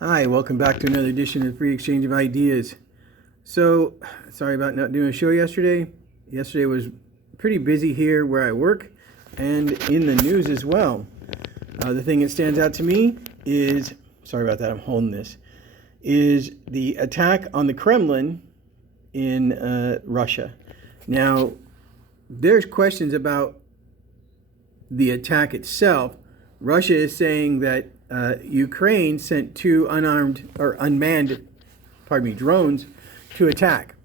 Hi, welcome back to another edition of Free Exchange of Ideas. So, sorry about not doing a show yesterday. Yesterday was pretty busy here where I work and in the news as well. The thing that stands out to me is, sorry about that, I'm holding this, is the attack on the Kremlin in Russia. Now, there's questions about the attack itself. Russia is saying that Ukraine sent two unmanned drones to attack.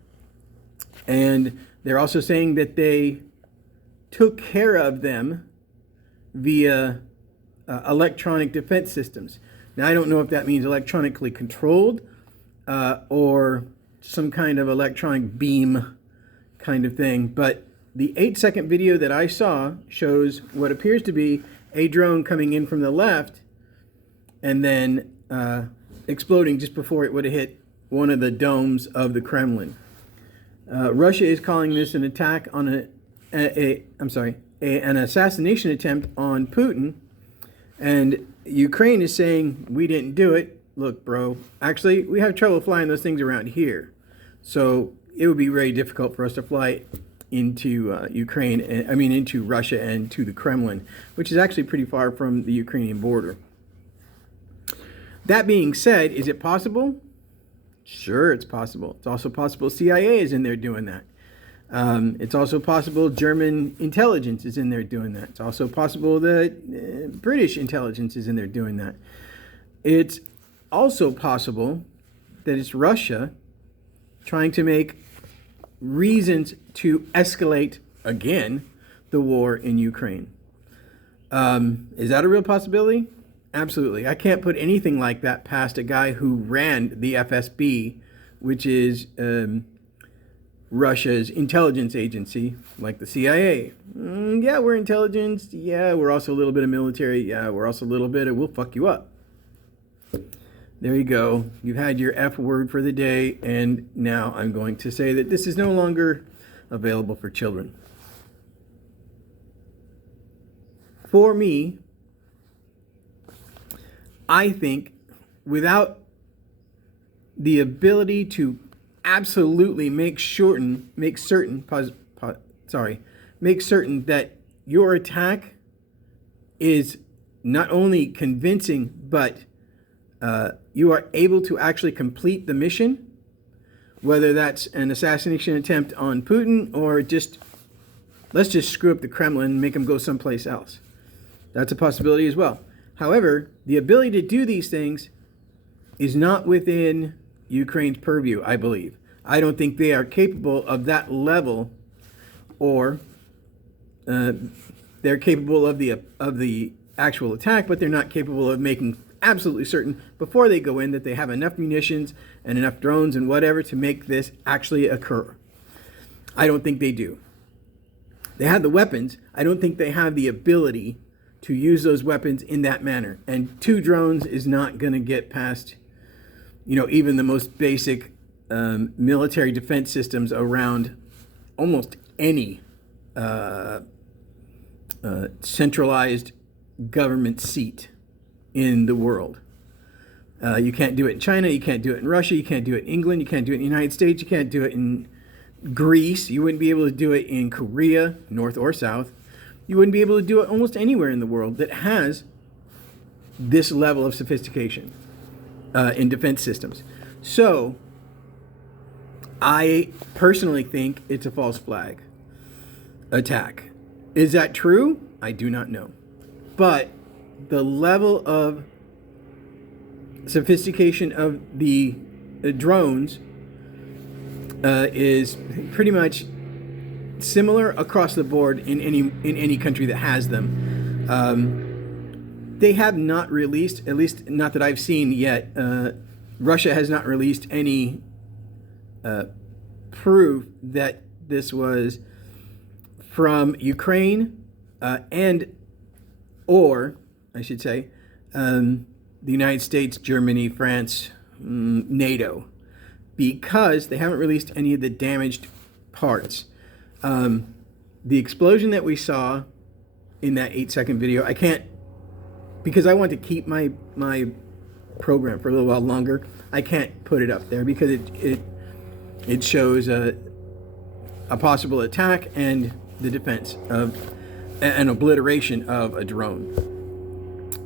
And they're also saying that they took care of them via electronic defense systems. Now, I don't know if that means electronically controlled or some kind of electronic beam kind of thing, but the 8-second video that I saw shows what appears to be a drone coming in from the left and then exploding just before it would have hit one of the domes of the Kremlin. Russia is calling this an attack on an assassination attempt on Putin, and Ukraine is saying we didn't do it. Look, bro, actually, we have trouble flying those things around here, so it would be very difficult for us to fly into into Russia and to the Kremlin, which is actually pretty far from the Ukrainian border. That being said, is it possible? Sure, it's possible. It's also possible CIA is in there doing that. It's also possible German intelligence is in there doing that. It's also possible that British intelligence is in there doing that. It's also possible that it's Russia trying to make reasons to escalate again the war in Ukraine. Is that a real possibility? Absolutely. I can't put anything like that past a guy who ran the FSB, which is Russia's intelligence agency, like the CIA. Yeah, we're intelligence. Yeah, we're also a little bit of military. Yeah, we're also a little bit of we'll fuck you up. There you go. You've had your F word for the day, and now I'm going to say that this is no longer available for children. For me, I think without the ability to absolutely make certain that your attack is not only convincing, but you are able to actually complete the mission, whether that's an assassination attempt on Putin or let's just screw up the Kremlin and make them go someplace else. That's a possibility as well. However, the ability to do these things is not within Ukraine's purview, I believe. I don't think they are capable of that level, or they're capable of the actual attack, but they're not capable of making absolutely certain before they go in that they have enough munitions and enough drones and whatever to make this actually occur. I don't think they do. They have the weapons. I don't think they have the ability to use those weapons in that manner. And 2 drones is not going to get past, even the most basic military defense systems around almost any centralized government seat in the world. You can't do it in China, you can't do it in Russia, you can't do it in England, you can't do it in the United States, you can't do it in Greece, you wouldn't be able to do it in Korea, North or South. You wouldn't be able to do it almost anywhere in the world that has this level of sophistication in defense systems. So, I personally think it's a false flag attack. Is that true? I do not know. But the level of sophistication of the drones is pretty much similar across the board in any country that has them. They have not released, at least not that I've seen yet. Russia has not released any proof that this was from Ukraine or I should say the United States, Germany, France, NATO, because they haven't released any of the damaged parts. The explosion that we saw in that 8-second video, I can't, because I want to keep my program for a little while longer. I can't put it up there because it shows a possible attack and the defense of an obliteration of a drone.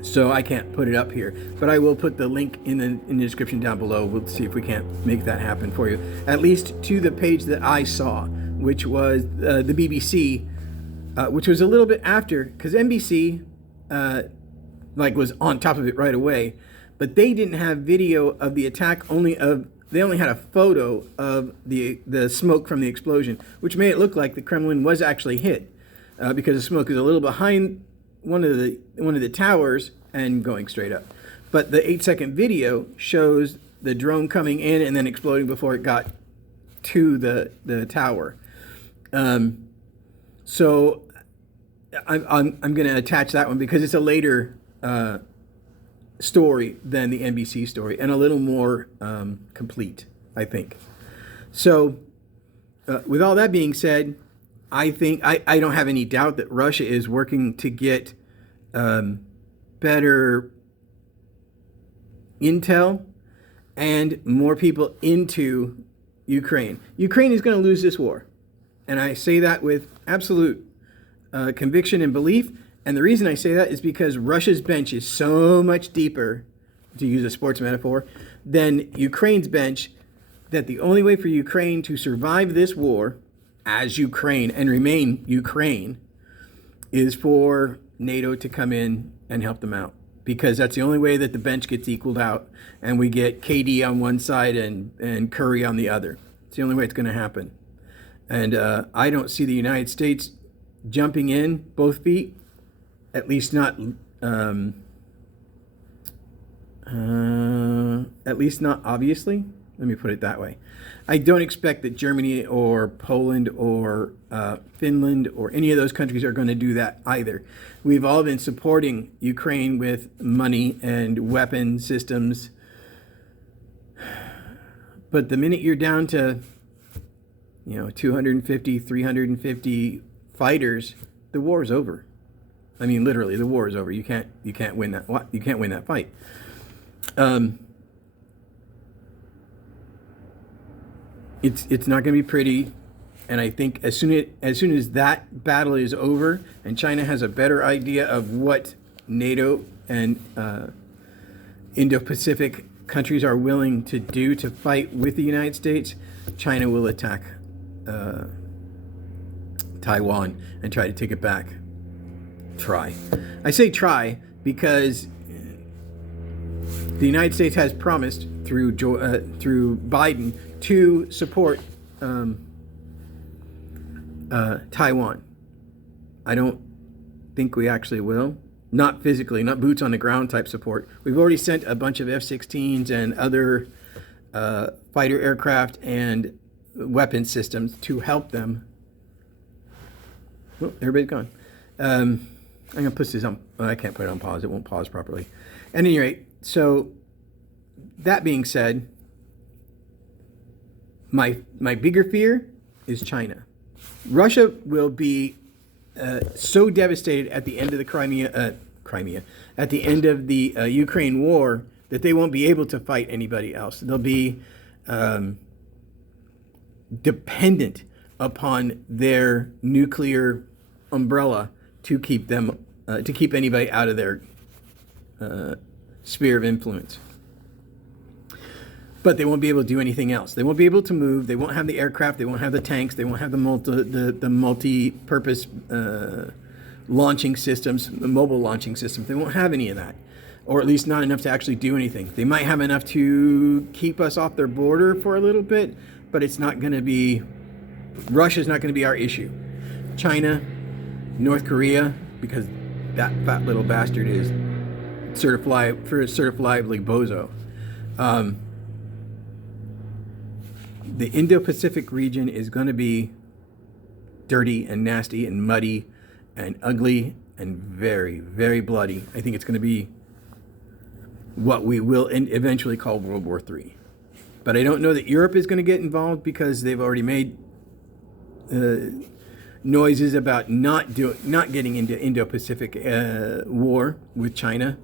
So I can't put it up here, but I will put the link in the description down below. We'll see if we can't make that happen for you, at least to the page that I saw, which was the BBC, which was a little bit after, because NBC was on top of it right away, but they didn't have video of the attack. They only had a photo of the smoke from the explosion, which made it look like the Kremlin was actually hit, because the smoke is a little behind one of the towers and going straight up. But the 8-second video shows the drone coming in and then exploding before it got to the tower. So I'm going to attach that one because it's a later story than the NBC story and a little more complete, I think. So with all that being said, I think I don't have any doubt that Russia is working to get better intel and more people into Ukraine. Ukraine is going to lose this war. And I say that with absolute conviction and belief. And the reason I say that is because Russia's bench is so much deeper, to use a sports metaphor, than Ukraine's bench, that the only way for Ukraine to survive this war as Ukraine and remain Ukraine is for NATO to come in and help them out, because that's the only way that the bench gets equaled out and we get KD on one side and Curry on the other. It's the only way it's going to happen. And I don't see the United States jumping in both feet, at least not obviously. Let me put it that way. I don't expect that Germany or Poland or Finland or any of those countries are going to do that either. We've all been supporting Ukraine with money and weapon systems. But the minute you're down to, 250, 350 fighters, the war is over. I mean, literally, the war is over. You can't win that. You can't win that fight. It's not going to be pretty, and I think as soon as that battle is over and China has a better idea of what NATO and Indo-Pacific countries are willing to do to fight with the United States, China will attack Taiwan and try to take it back. I say try because the United States has promised through Biden to support Taiwan. I don't think we actually will. Not physically, not boots on the ground type support. We've already sent a bunch of F-16s and other fighter aircraft and weapon systems to help them. Oh, everybody's gone. I'm going to put this on. I can't put it on pause. It won't pause properly. At any rate, so that being said, my bigger fear is China. Russia will be so devastated at the end of the Crimea, at the end of the Ukraine war, that they won't be able to fight anybody else. They'll be dependent upon their nuclear umbrella to keep them, to keep anybody out of their sphere of influence. But they won't be able to do anything else. They won't be able to move. They won't have the aircraft. They won't have the tanks. They won't have the multi-purpose launching systems, the mobile launching systems. They won't have any of that, or at least not enough to actually do anything. They might have enough to keep us off their border for a little bit, but it's not going to be. Russia's not going to be our issue. China, North Korea, because that fat little bastard is certifiably bozo. The Indo-Pacific region is going to be dirty and nasty and muddy and ugly and very, very bloody. I think it's going to be what we will eventually call World War III. But I don't know that Europe is going to get involved because they've already made noises about not getting into Indo-Pacific war with China.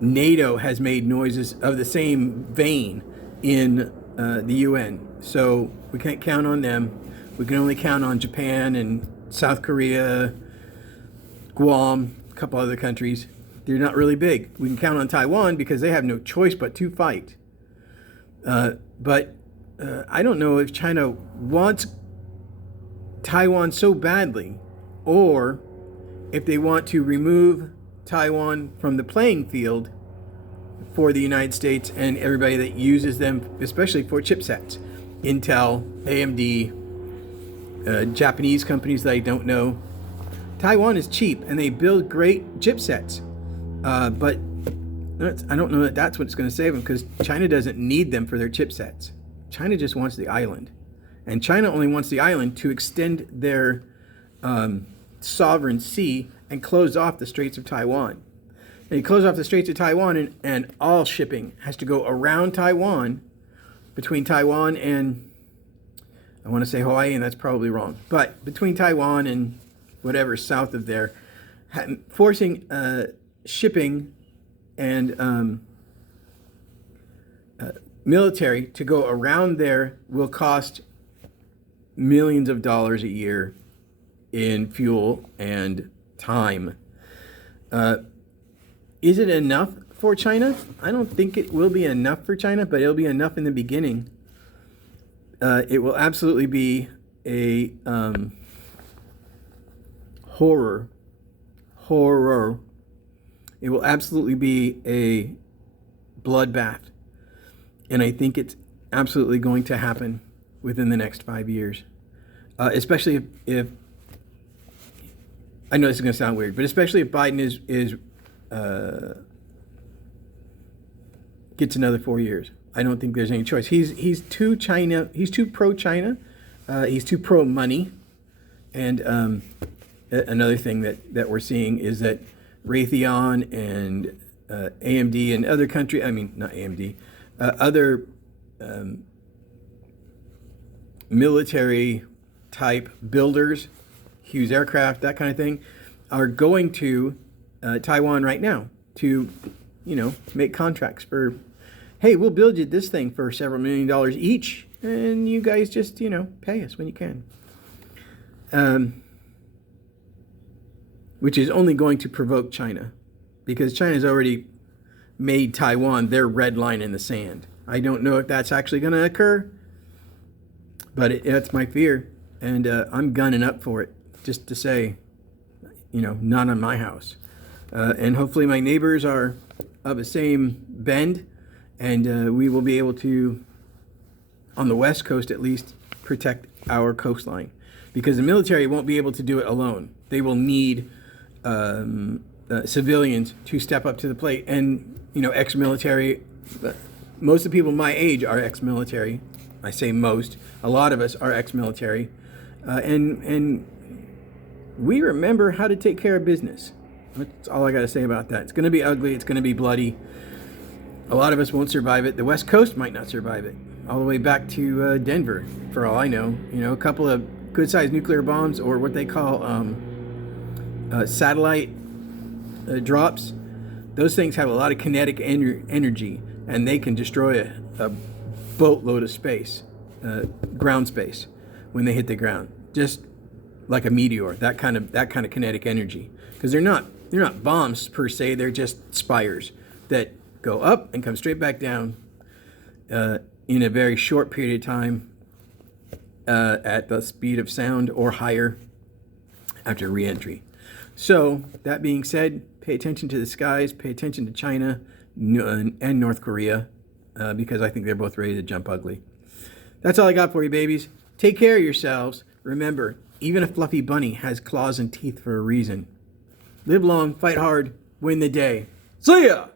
NATO has made noises of the same vein in the UN. So we can't count on them. We can only count on Japan and South Korea, Guam, a couple other countries. They're not really big. We can count on Taiwan because they have no choice but to fight. But I don't know if China wants Taiwan so badly, or if they want to remove Taiwan from the playing field for the United States and everybody that uses them, especially for chipsets. Intel, AMD, Japanese companies that I don't know. Taiwan is cheap and they build great chipsets. But I don't know that that's what's going to save them, because China doesn't need them for their chipsets. China just wants the island. And China only wants the island to extend their sovereign sea and close off the Straits of Taiwan. And you close off the Straits of Taiwan, and all shipping has to go around Taiwan, between Taiwan and, I want to say Hawaii, and that's probably wrong, but between Taiwan and whatever south of there, forcing shipping and military to go around there will cost millions of dollars a year in fuel and time. Is it enough for China? I don't think it will be enough for China, but it'll be enough in the beginning. It will absolutely be a horror. It will absolutely be a bloodbath. And I think it's absolutely going to happen within the next 5 years. Especially if I know this is going to sound weird, but especially if Biden gets another 4 years. I don't think there's any choice. He's too China. He's too pro-China. He's too pro-money. And another thing that we're seeing is that Raytheon and AMD and other country. I mean, not AMD. Other military type builders, Hughes Aircraft, that kind of thing, are going to Taiwan right now to, make contracts for, hey, we'll build you this thing for several $1 million each, and you guys just, pay us when you can. Which is only going to provoke China, because China's already made Taiwan their red line in the sand. I don't know if that's actually going to occur, but that's my fear, and I'm gunning up for it, just to say, not on my house. And hopefully my neighbors are of the same bend, and we will be able to, on the West Coast at least, protect our coastline. Because the military won't be able to do it alone. They will need civilians to step up to the plate. And, ex-military, most of the people my age are ex-military. I say most. A lot of us are ex-military. And we remember how to take care of business. That's all I got to say about that. It's going to be ugly. It's going to be bloody. A lot of us won't survive it. The West Coast might not survive it. All the way back to Denver, for all I know. A couple of good-sized nuclear bombs, or what they call satellite drops. Those things have a lot of kinetic energy, and they can destroy a boatload of space, ground space, when they hit the ground. Just like a meteor, that kind of kinetic energy. Because they're not bombs per se. They're just spires that go up and come straight back down in a very short period of time at the speed of sound or higher after re-entry. So that being said, pay attention to the skies, pay attention to China and North Korea, because I think they're both ready to jump ugly. That's all I got for you, babies. Take care of yourselves. Remember, even a fluffy bunny has claws and teeth for a reason. Live long, fight hard, win the day. See ya!